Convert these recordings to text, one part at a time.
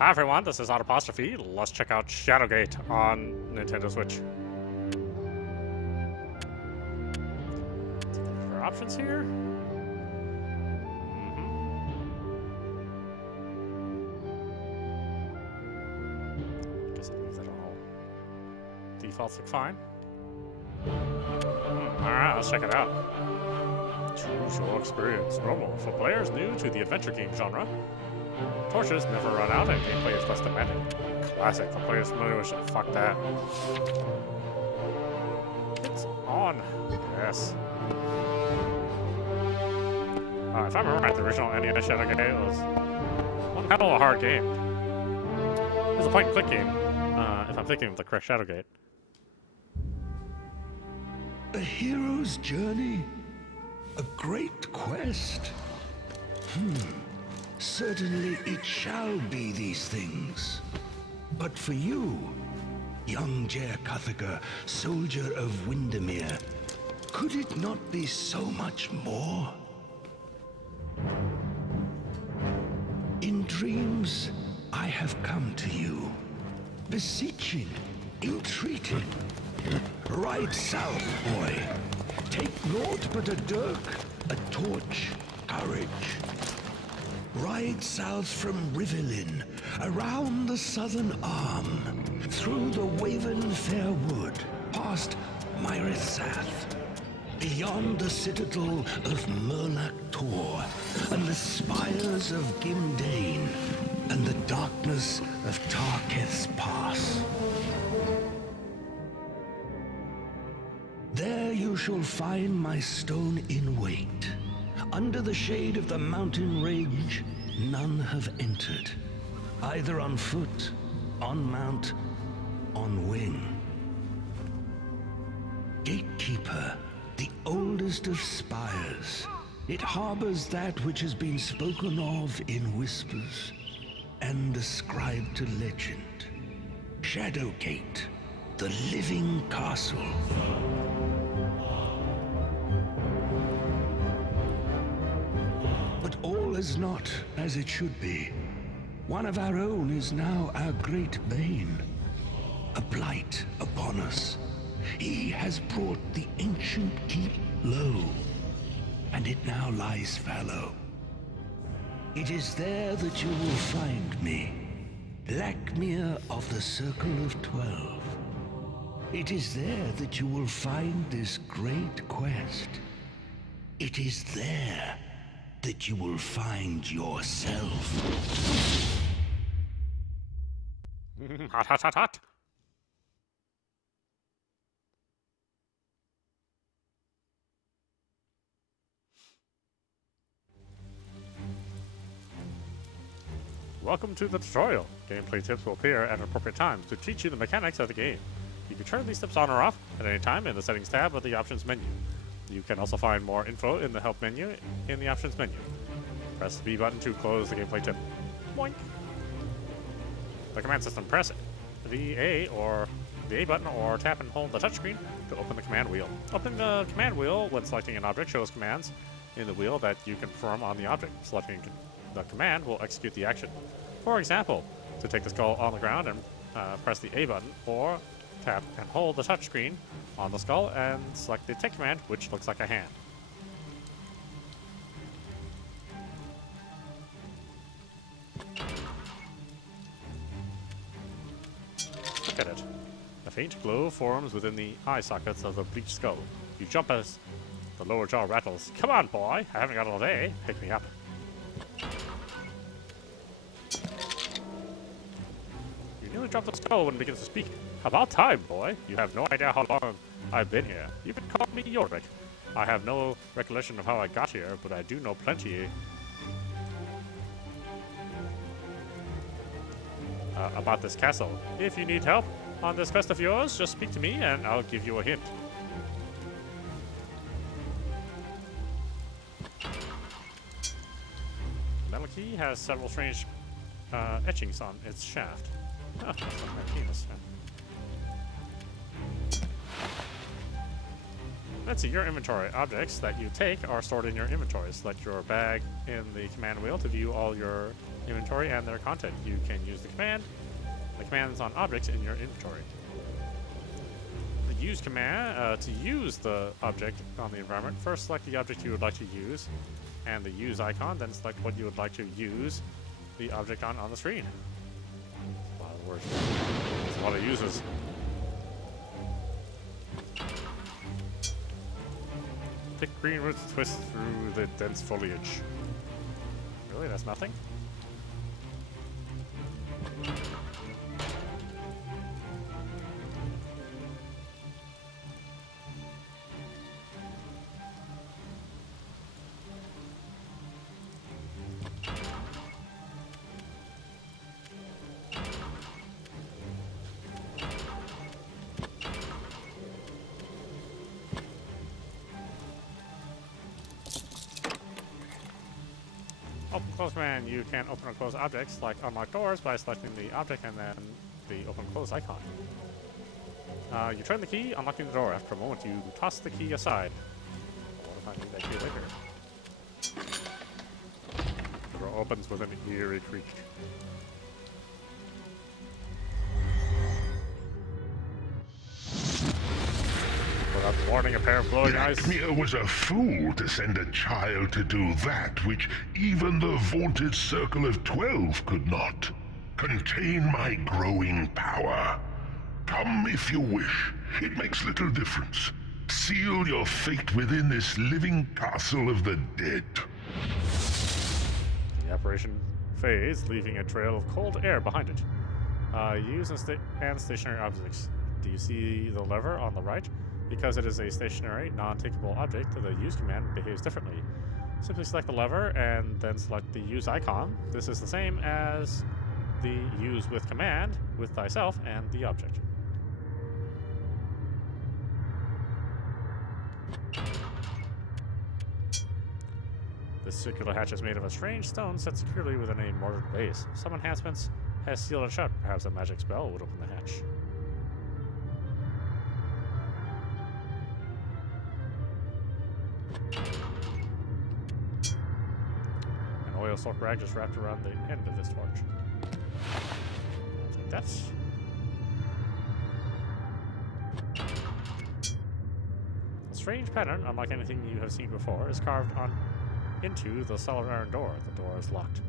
Hi everyone, this is audap. Let's check out Shadowgate on Nintendo Switch. For options here. Guess I'll leave that all. Defaults look fine. Alright, let's check it out. Choose your experience. Normal for players new to the adventure game genre. Torches never run out and gameplay is less demanding. Classic for players familiar with shit. Fuck that. It's on. Yes. If I remember right, the original NES Shadowgate was one hell of a hard game. It was a point-and-click game, if I'm thinking of the correct Shadowgate. A hero's journey? A great quest? Certainly it shall be these things. But for you, young Jer Cuthega, soldier of Windermere, could it not be so much more? In dreams, I have come to you, beseeching, entreating. Ride south, boy. Take naught but a dirk, a torch, courage. Ride south from Rivelin, around the southern arm, through the Waven Fair Wood, past Myrithsath, beyond the citadel of Murlak Tor, and the spires of Gimdane, and the darkness of Tarketh's Pass. There you shall find my stone in wait. Under the shade of the mountain range, none have entered, either on foot, on mount, on wing. Gatekeeper, the oldest of spires, it harbors that which has been spoken of in whispers and ascribed to legend. Shadowgate, the living castle. But all is not as it should be. One of our own is now our great bane, a blight upon us. He has brought the ancient keep low, and it now lies fallow. It is there that you will find me, Blackmere of the Circle of 12. It is there that you will find this great quest. It is there that you will find yourself. Hot, hot, hot, hot. Welcome to the tutorial. Gameplay tips will appear at appropriate times to teach you the mechanics of the game. You can turn these tips on or off at any time in the settings tab of the options menu. You can also find more info in the help menu in the options menu. Press the B button to close the gameplay tip. Boink. The command system, press the A button or tap and hold the touchscreen to open the command wheel. Opening the command wheel when selecting an object shows commands in the wheel that you can perform on the object. Selecting the command will execute the action. For example, to take the skull on the ground and press the A button, or tap and hold the touchscreen on the skull and select the take command, which looks like a hand. Look at it. A faint glow forms within the eye sockets of the bleached skull. You jump as the lower jaw rattles. Come on, boy! I haven't got all day. Pick me up. You nearly drop the skull when it begins to speak. About time, boy. You have no idea how long I've been here. You've been calling me Yorick. I have no recollection of how I got here, but I do know plenty about this castle. If you need help on this quest of yours, just speak to me and I'll give you a hint. The metal key has several strange etchings on its shaft. Oh, that's like my penis. Let's see, your inventory. Objects that you take are stored in your inventory. Select your bag in the command wheel to view all your inventory and their content. You can use the commands on objects in your inventory. The use command, to use the object on the environment, first select the object you would like to use, and the use icon, then select what you would like to use the object on the screen. That's a lot of words. That's a lot of uses. Pick green roots, twist through the dense foliage. Really? That's nothing? Open close command, you can open or close objects like unlock doors by selecting the object and then the open close icon. You turn the key, unlocking the door. After a moment, you toss the key aside. What if I need that key later? The door opens with an eerie creak. Without warning, a pair of glowing eyes. Blackmere was a fool to send a child to do that which even the vaunted Circle of 12 could not. Contain my growing power. Come if you wish. It makes little difference. Seal your fate within this living castle of the dead. The apparition fades, leaving a trail of cold air behind it. Use and stationary objects. Do you see the lever on the right? Because it is a stationary, non-takeable object, the use command behaves differently. Simply select the lever and then select the use icon. This is the same as the use with command with thyself and the object. This circular hatch is made of a strange stone set securely within a mortared base. Some enhancements has sealed it shut. Perhaps a magic spell would open the hatch. An oil-soaked rag just wrapped around the end of this torch. I'll take that. A strange pattern, unlike anything you have seen before, is carved into the solid iron door. The door is locked.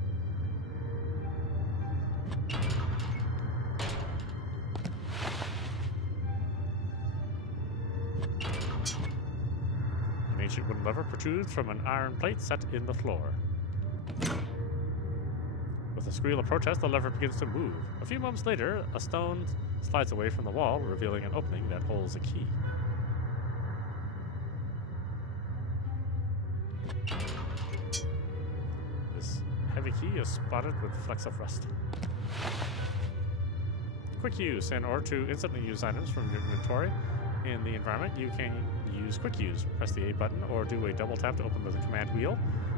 An ancient wooden lever protrudes from an iron plate set in the floor. With a squeal of protest, the lever begins to move. A few moments later, a stone slides away from the wall, revealing an opening that holds a key. This heavy key is spotted with flecks of rust. Quick use. In order to instantly use items from your inventory in the environment, you can use quick use. Press the A button or do a double tap to open the command wheel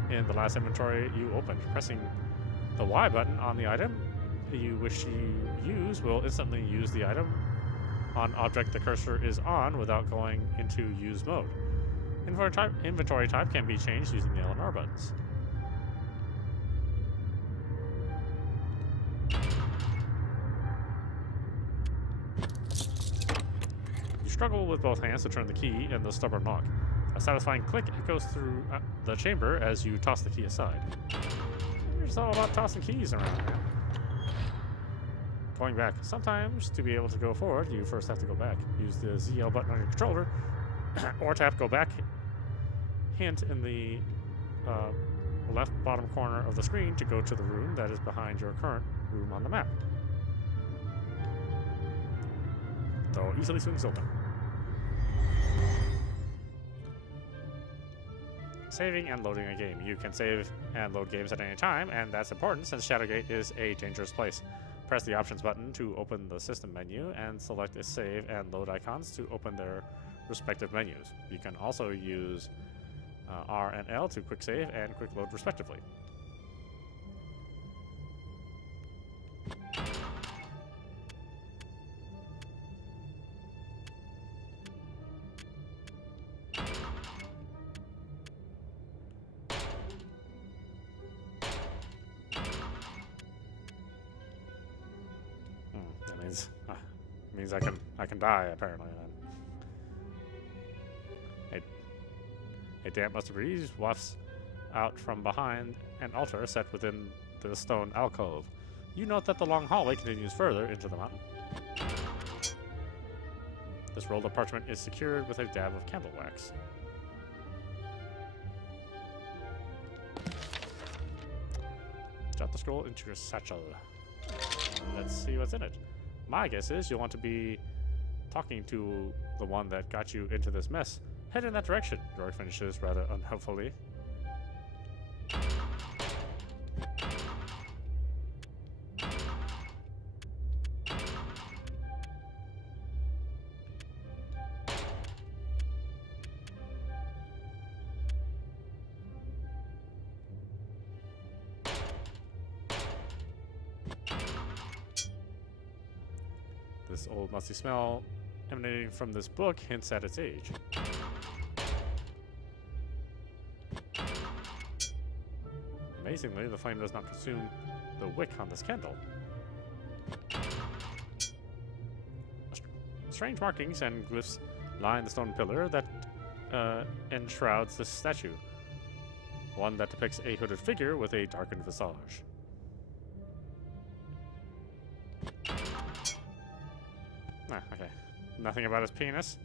in the last inventory you opened. Pressing the Y button on the item you wish to use will instantly use the item on object the cursor is on without going into use mode. Inventory type can be changed using the L and R buttons. You struggle with both hands to turn the key in the stubborn lock. A satisfying click echoes through the chamber as you toss the key aside. It's all about tossing keys around, man. Going back. Sometimes, to be able to go forward, you first have to go back. Use the ZL button on your controller, or tap go back hint in the left bottom corner of the screen to go to the room that is behind your current room on the map. The door easily swings open. Saving and loading a game. You can save and load games at any time, and that's important since Shadowgate is a dangerous place. Press the options button to open the system menu and select the save and load icons to open their respective menus. You can also use R and L to quick save and quick load respectively. Means I can die apparently then. A damp musty breeze wafts out from behind an altar set within the stone alcove. You note that the long hallway continues further into the mountain. This roll of parchment is secured with a dab of candle wax. Drop the scroll into your satchel. Let's see what's in it. My guess is you'll want to be talking to the one that got you into this mess. Head in that direction, Rourke finishes rather unhopefully. This old musty smell emanating from this book hints at its age. Amazingly, the flame does not consume the wick on this candle. Strange markings and glyphs line the stone pillar that enshrouds this statue. One that depicts a hooded figure with a darkened visage. Ah, okay. Nothing about his penis.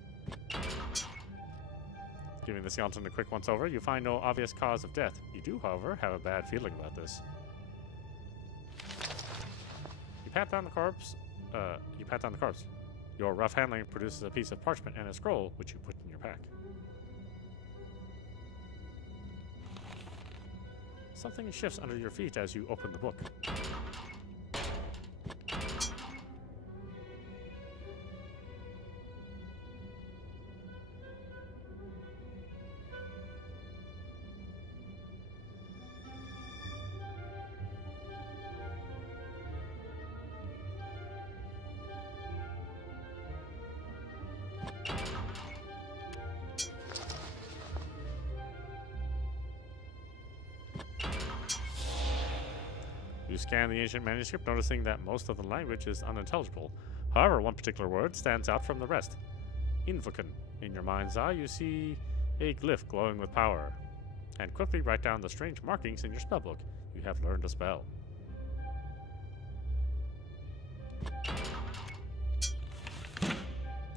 Giving the skeleton a quick once-over, you find no obvious cause of death. You do, however, have a bad feeling about this. You pat down the corpse. Your rough handling produces a piece of parchment and a scroll, which you put in your pack. Something shifts under your feet as you open the book. You scan the ancient manuscript, noticing that most of the language is unintelligible. However, one particular word stands out from the rest. Invocan. In your mind's eye, you see a glyph glowing with power. And quickly write down the strange markings in your spellbook. You have learned a spell.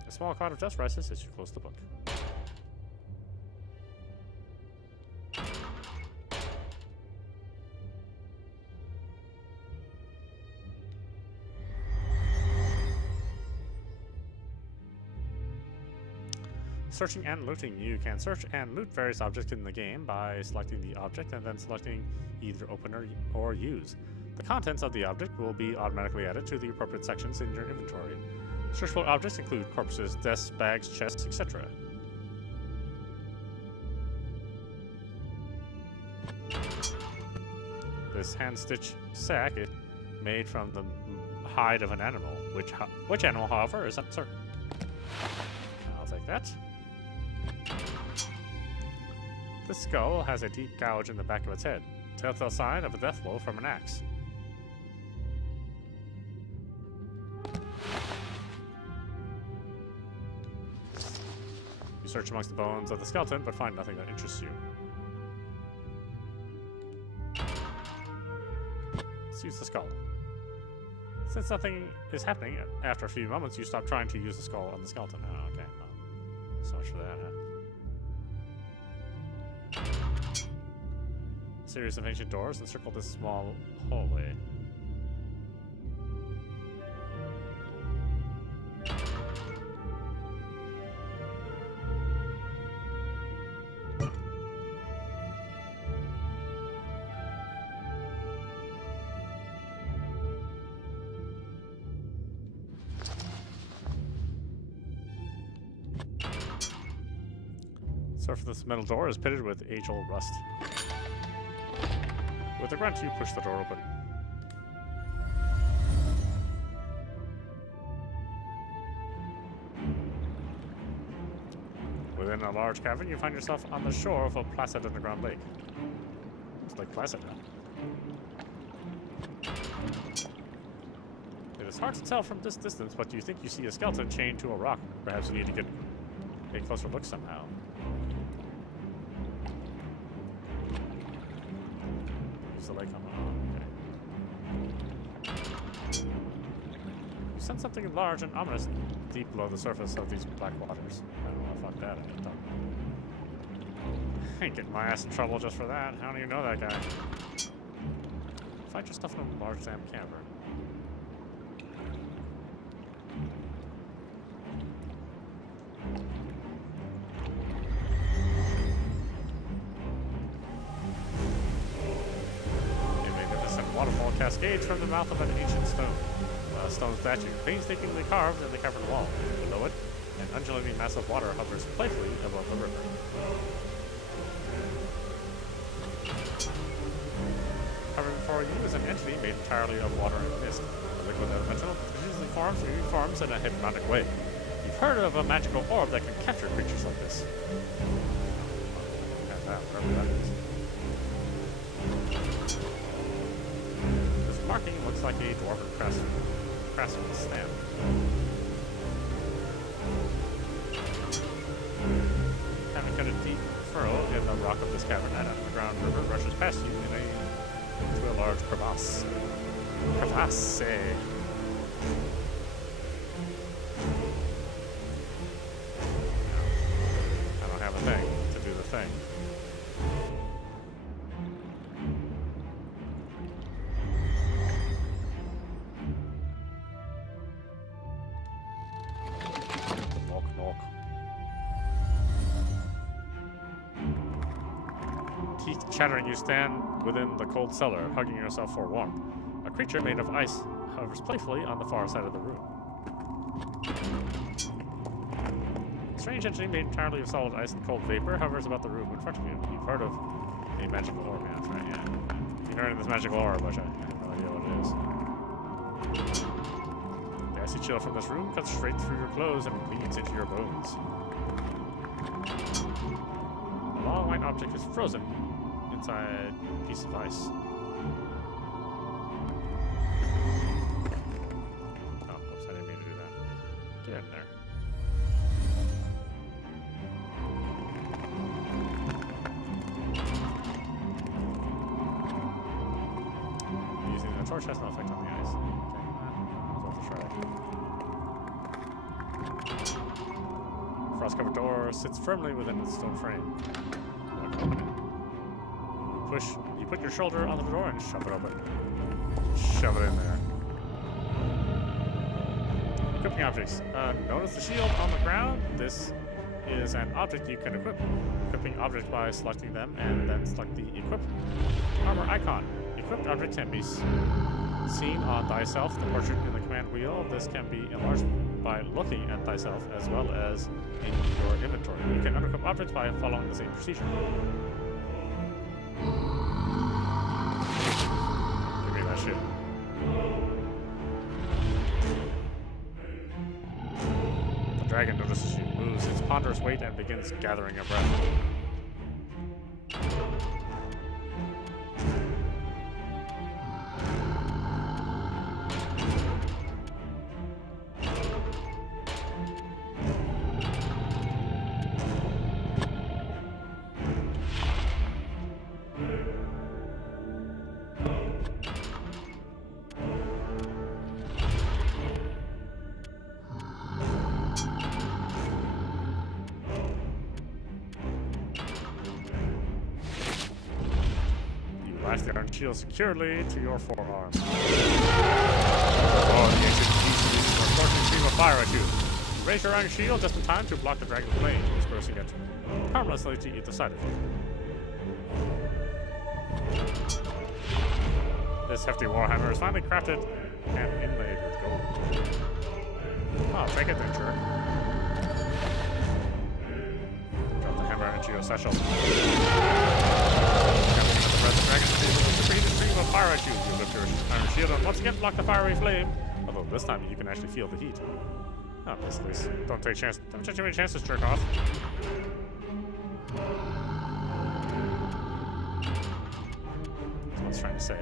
A small cloud of dust rises as you close the book. Searching and looting. You can search and loot various objects in the game by selecting the object and then selecting either open or use. The contents of the object will be automatically added to the appropriate sections in your inventory. Searchable objects include corpses, desks, bags, chests, etc. This hand-stitched sack is made from the hide of an animal. Which animal, however, is uncertain. I'll take that. This skull has a deep gouge in the back of its head, telltale sign of a death blow from an axe. You search amongst the bones of the skeleton, but find nothing that interests you. Let's use the skull. Since nothing is happening, after a few moments, you stop trying to use the skull on the skeleton. Oh, okay. Well, so much for that, huh? A series of ancient doors encircle this small hallway. So for this metal door is pitted with age-old rust. With a grunt, you push the door open. Within a large cavern, you find yourself on the shore of a placid underground lake. It's Lake Placid, huh? It is It's hard to tell from this distance, but you think you see a skeleton chained to a rock. Perhaps you need to get a closer look somehow. Use the light on. Okay. You sense something large and ominous deep below the surface of these black waters. I don't know, fuck that. I ain't getting my ass in trouble just for that. How do you know that guy? Find your stuff in a large damn cavern. Waterfall cascades from the mouth of an ancient stone statue, painstakingly carved in the cavern wall. Below it, an undulating mass of water hovers playfully above the river. Hovering before you is an entity made entirely of water and mist. The liquid elemental usually forms in a hypnotic way. You've heard of a magical orb that can capture creatures like this. Whatever that is. Marking looks like a dwarven craftsman's stamp. Having cut a deep furrow in the rock of this cavern, an underground river rushes past you into a large crevasse. Crevasse. I don't have a thing to do the thing. Teeth chattering, you stand within the cold cellar, hugging yourself for warmth. A creature made of ice hovers playfully on the far side of the room. A strange entity made entirely of solid ice and cold vapor hovers about the room in front of you. You've heard of a magical orb, yeah, that's right, yeah. You've heard of this magical orb, which I have no idea what it is. The icy chill from this room cuts straight through your clothes and bleeds into your bones. A long white object is frozen inside a piece of ice. Oh, whoops, I didn't mean to do that. Get in there. Using the torch has no effect on the ice. Okay, worth a try. Frost-covered door sits firmly within its stone frame. You put your shoulder on the door and shove it open. Shove it in there. Equipping objects. Notice the shield on the ground. This is an object you can equip. Equipping objects by selecting them and then select the equip armor icon. Equipped object can be seen on thyself, the portrait in the command wheel. This can be enlarged by looking at thyself as well as in your inventory. You can unequip objects by following the same procedure. Give me that shit. The dragon notices you, moves its ponderous weight, and begins gathering a breath. The iron shield securely to your forearm. Oh, the ancient beast releases a scorching stream of fire at you. You raise your iron shield just in time to block the dragon's blade, dispersing it harmlessly to either side of you. This hefty warhammer is finely crafted and inlaid with gold. Oh, take it then, jerk. Drop the hammer into your satchel. The dragon releases a stream of fire at you. You lift your iron shield and once again block the fiery flame. Although this time you can actually feel the heat. Oh, this at least. Don't take too many chances, jerk off. That's what I was trying to say.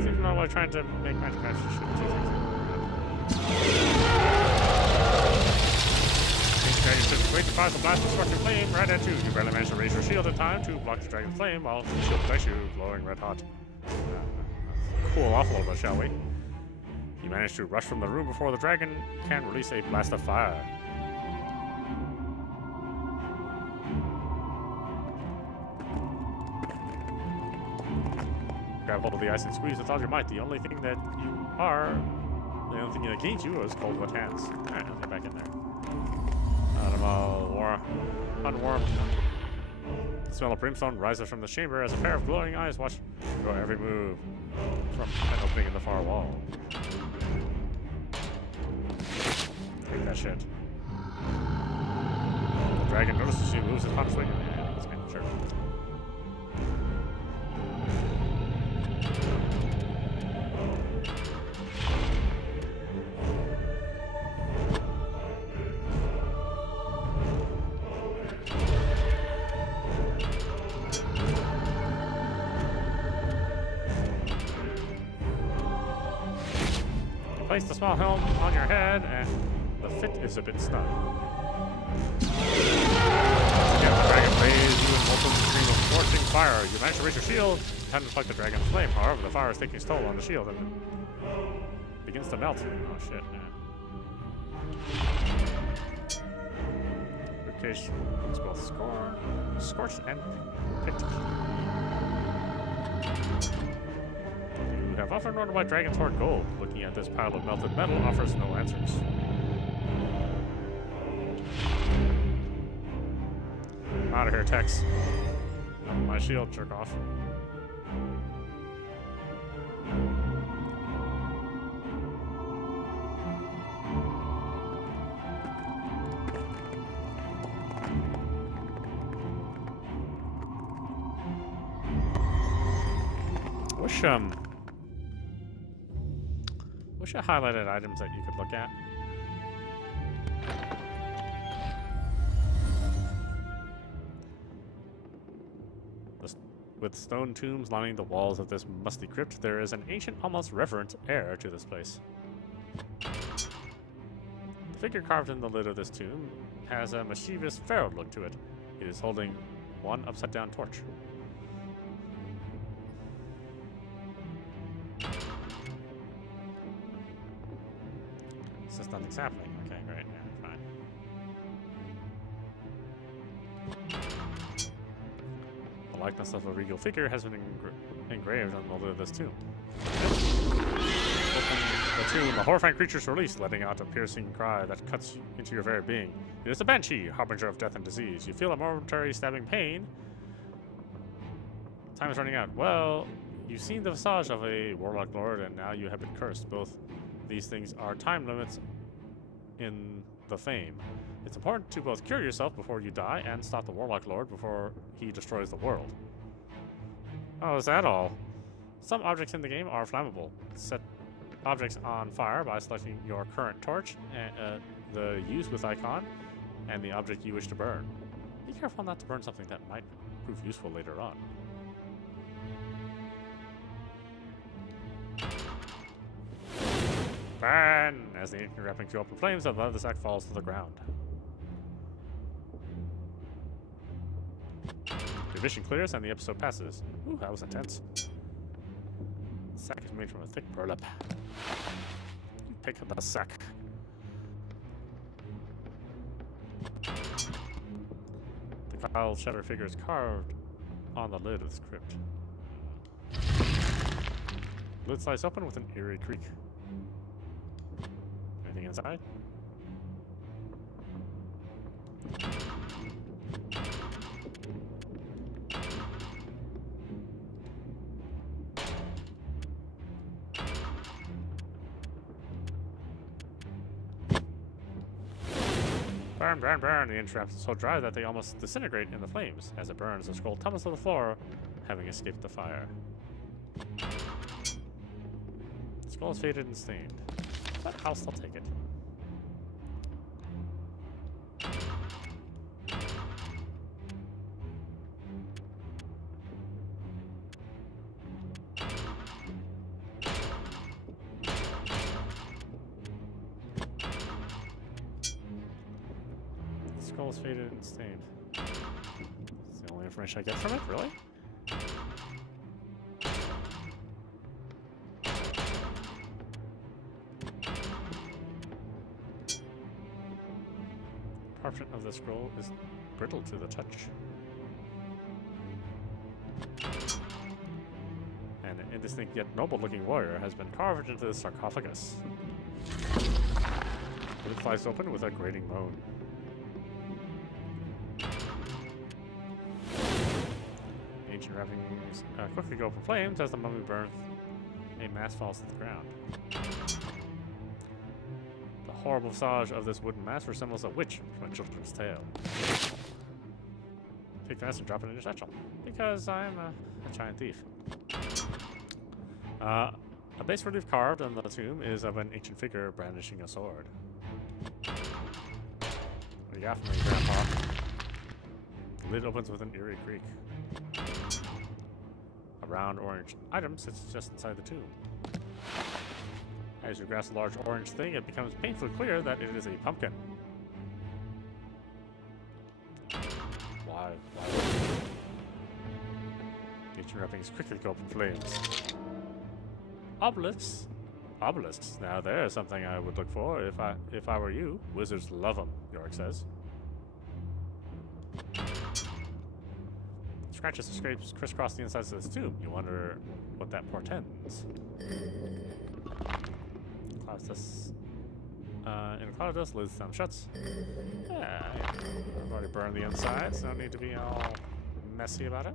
Seems not like trying to make magic match shoot two things. These dragons just wait to fire the blast of scorching flame right at you. You barely manage to raise your shield in time to block the dragon's flame while the shield protects you, glowing red hot. Cool off a little bit, shall we? You manage to rush from the room before the dragon can release a blast of fire. Grab hold of the ice and squeeze with all your might. The only thing that gains you is cold wet hands. Alright, let's get back in there. I'm all unwarmed. The smell of brimstone rises from the chamber as a pair of glowing eyes watch your every move from an opening in the far wall. Take that shit. The dragon notices you, moves his punch swing. Yeah, that's fine, sure. Place the small helm on your head, and the fit is a bit snug. Again, the dragon rays you in molten stream of scorching fire. You manage to raise your shield, time to deflect the dragon's flame. However, the fire is taking its toll on the shield and it begins to melt. Oh shit, man. Ribcage is both scorched and picked. You have often wondered why dragons hoard gold. Looking at this pile of melted metal offers no answers. I'm out of here, Tex. My shield, jerk off. Wish I highlighted items that you could look at. With stone tombs lining the walls of this musty crypt, there is an ancient, almost reverent air to this place. The figure carved in the lid of this tomb has a mischievous, pharaoh look to it. It is holding one upside-down torch. It's just nothing's happening. Okay, great. Yeah, fine. The likeness of a regal figure has been engraved on the lid of this tomb. Open the tomb, a horrifying creature is released, letting out a piercing cry that cuts into your very being. It is a banshee, harbinger of death and disease. You feel a momentary stabbing pain. Time is running out. Well, you've seen the visage of a Warlock Lord, and now you have been cursed. Both these things are time limits in the fame. It's important to both cure yourself before you die and stop the Warlock Lord before he destroys the world. Oh, is that all? Some objects in the game are flammable. Set objects on fire by selecting your current torch, the use with icon, and the object you wish to burn. Be careful not to burn something that might prove useful later on. Burn! As the ancient wrapping you up in flames, the leather sack falls to the ground. Your vision clears and the episode passes. Ooh, that was intense. The sack is made from a thick burlap. You pick up the sack. The foul shadow figure is carved on the lid of this crypt. The lid slides open with an eerie creak. Anything inside? Burn, burn, burn! The entraps are so dry that they almost disintegrate in the flames. As it burns, the scroll tumbles to the floor, having escaped the fire. The scroll is faded and stained, but I'll still take it. scroll is faded and stained. That's the only information I get from it, really? Parchment of the scroll is brittle to the touch. And an indistinct yet noble-looking warrior has been carved into the sarcophagus. The lid flies open with a grating moan. Ancient wrappings quickly go up in flames as the mummy burns. A mass falls to the ground. The horrible visage of this wooden mask resembles a witch from a children's tale. Take the mask and drop it in your satchel, because I'm a giant thief. A bas relief carved on the tomb is of an ancient figure brandishing a sword. What do you got for me, Grandpa? The lid opens with an eerie creak. A round orange item sits just inside the tomb. As you grasp a large orange thing, it becomes painfully clear that it is a pumpkin. Why? The ancient wrappings quickly go up in flames. Obelisks? Obelisks. Now there's something I would look for if I were you. Wizards love them, Yorick says. Scratches and scrapes crisscross the insides of this tomb. You wonder what that portends. Clouds dust. In a cloud of dust, lids thumb shuts. Yeah, I've already burned the insides. No need to be all messy about it.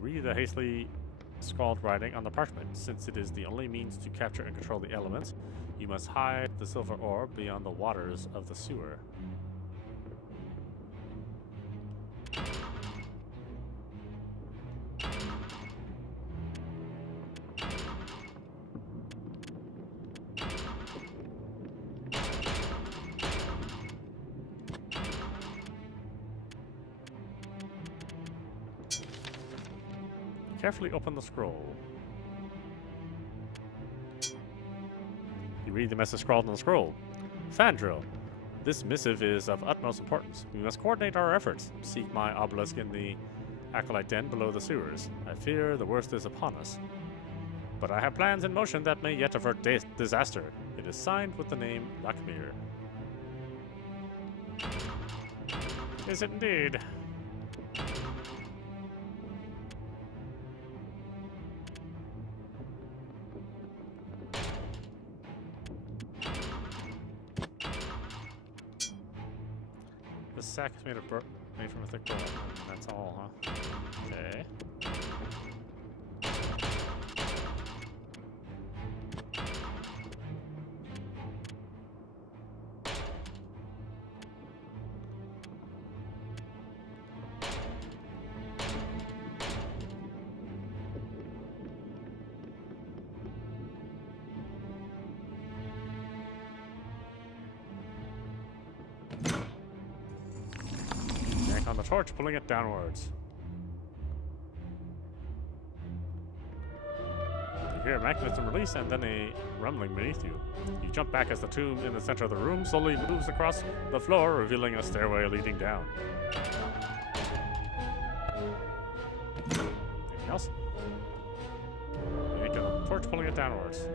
Read the hastily scrawled writing on the parchment. Since it is the only means to capture and control the elements, you must hide the silver orb beyond the waters of the sewer. Carefully open the scroll. You read the message scrawled on the scroll. Fandrill, this missive is of utmost importance. We must coordinate our efforts. Seek my obelisk in the acolyte den below the sewers. I fear the worst is upon us. But I have plans in motion that may yet avert disaster. It is signed with the name Lakmir. Is it indeed? The sack is made from a thick rope. That's all, huh? Okay. On the torch, pulling it downwards. You hear a mechanism release and then a rumbling beneath you. You jump back as the tomb in the center of the room slowly moves across the floor, revealing a stairway leading down. Anything else? There you go. Torch pulling it downwards.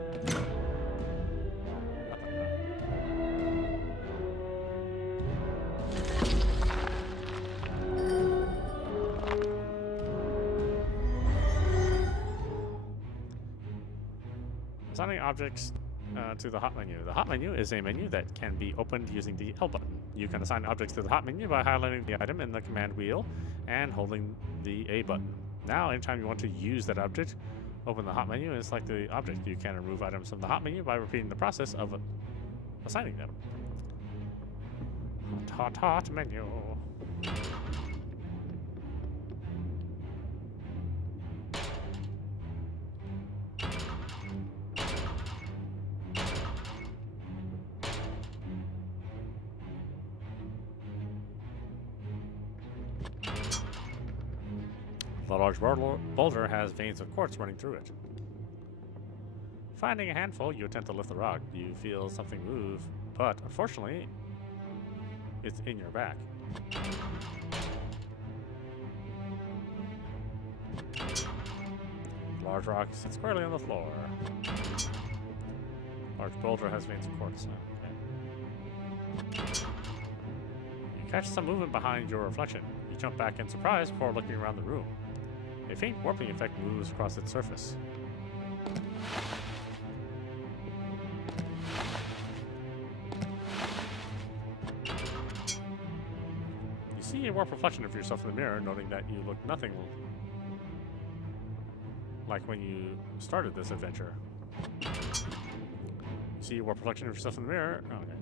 Assigning objects to the hot menu. The hot menu is a menu that can be opened using the L button. You can assign objects to the hot menu by highlighting the item in the command wheel and holding the A button. Now, anytime you want to use that object Open the hot menu and select the object. You can remove items from the hot menu by repeating the process of assigning them. Hot menu. The large boulder has veins of quartz running through it. Finding a handful, you attempt to lift the rock. You feel something move, but unfortunately, it's in your back. Large rock sits squarely on the floor. Large boulder has veins of quartz. Okay. You catch some movement behind your reflection. You jump back in surprise before looking around the room. A faint warping effect moves across its surface. You see a warped reflection of yourself in the mirror, noting that you look nothing like when you started this adventure. You see a warped reflection of yourself in the mirror. Okay.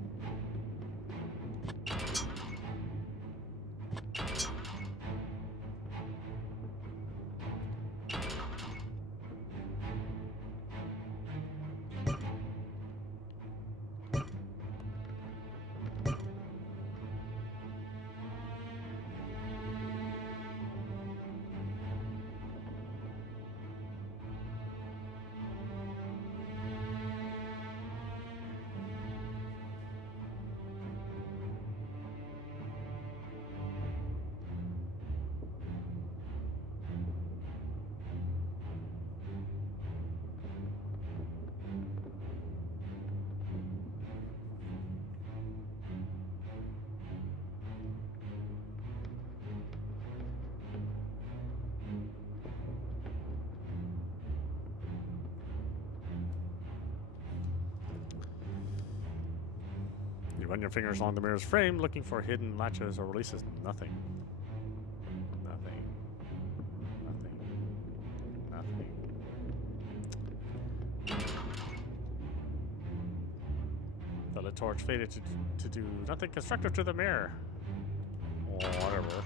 You run your fingers along the mirror's frame, looking for hidden latches or releases. Nothing. Nothing. Nothing. Nothing. The lit torch faded to do nothing constructive to the mirror. Or whatever.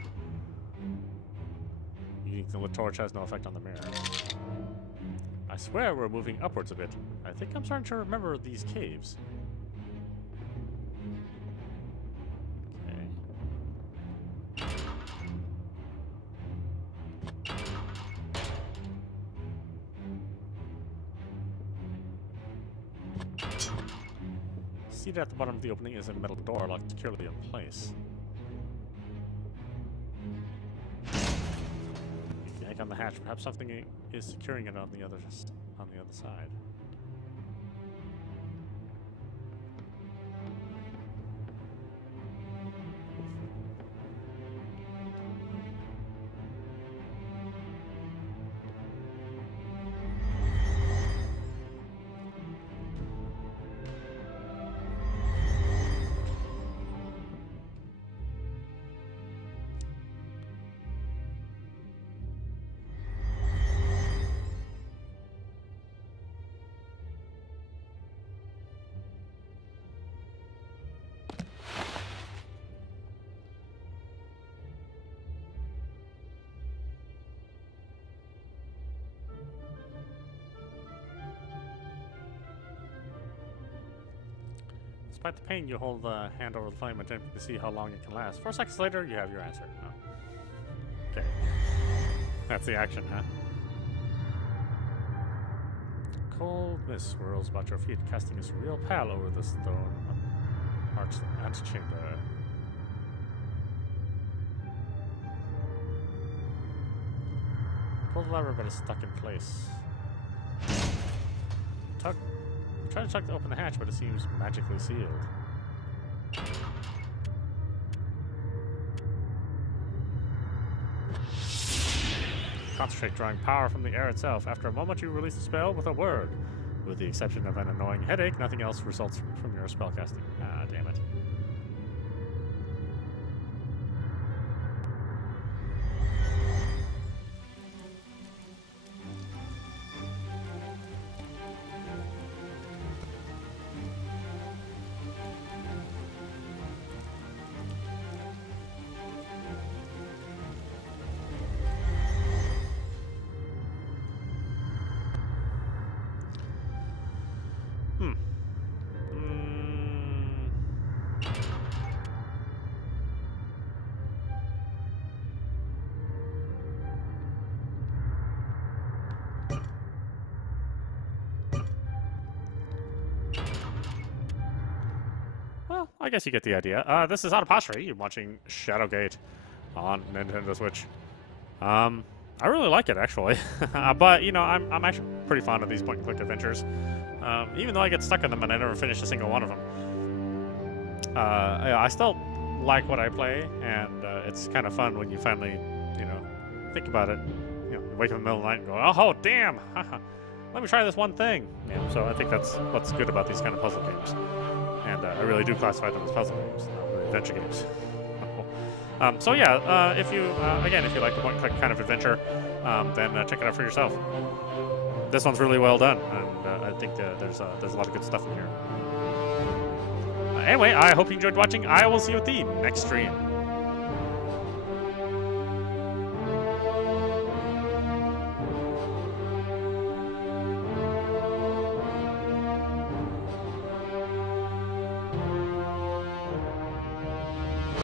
Using the lit torch has no effect on the mirror. I swear we're moving upwards a bit. I think I'm starting to remember these caves. Seated at the bottom of the opening is a metal door locked securely in place. You yank on the hatch. Perhaps something is securing it on the other side. Despite the pain, you hold the hand over the flame, attempting to see how long it can last. 4 seconds later, you have your answer. Oh. Okay. That's the action, huh? Cold mist swirls about your feet, casting a surreal pall over the stone arched antechamber. Pull the lever, but it's stuck in place. Try to open the hatch, but it seems magically sealed. Concentrate, drawing power from the air itself. After a moment, you release the spell with a word. With the exception of an annoying headache, nothing else results from your spellcasting. Ah, damn it. I guess you get the idea. This is audap. You're watching Shadowgate on Nintendo Switch. I really like it, actually. But, you know, I'm actually pretty fond of these point-and-click adventures. Even though I get stuck in them and I never finish a single one of them. I still like what I play, and it's kind of fun when you finally, you know, think about it. You know, wake up in the middle of the night and go, oh, damn! Let me try this one thing. Yeah, so I think that's what's good about these kind of puzzle games. And I really do classify them as puzzle games, not really adventure games. So yeah, if you again, if you like the point-and-click kind of adventure, then check it out for yourself. This one's really well done, and I think there's a lot of good stuff in here. Anyway, I hope you enjoyed watching. I will see you at the next stream.